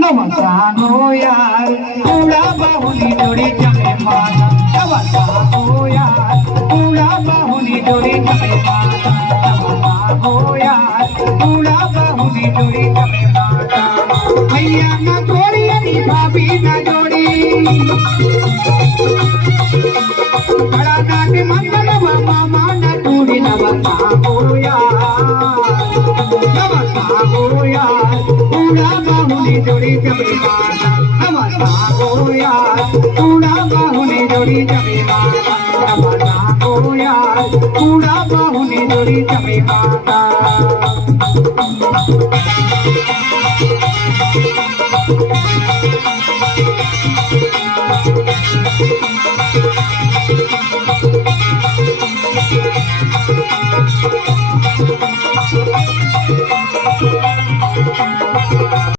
नमस्कार यार उड़ा बाहुली जोड़ी चले माता नमस्कार यार उड़ा बाहुली जोड़ी चले माता नमस्कार यार उड़ा बाहुली जोड़ी चले माता भैया ना जोड़ी अरे भाभी ना जोड़ी बड़ा नाट मंगल मामा ना जोड़ी नमस्कार यार उड़ा बाहुली जोड़ी चले माता नमस्कार यार उड़ा बाहुली जोड़ी चले माता नमस्कार यार उड़ा बाहुली जोड़ी चले माता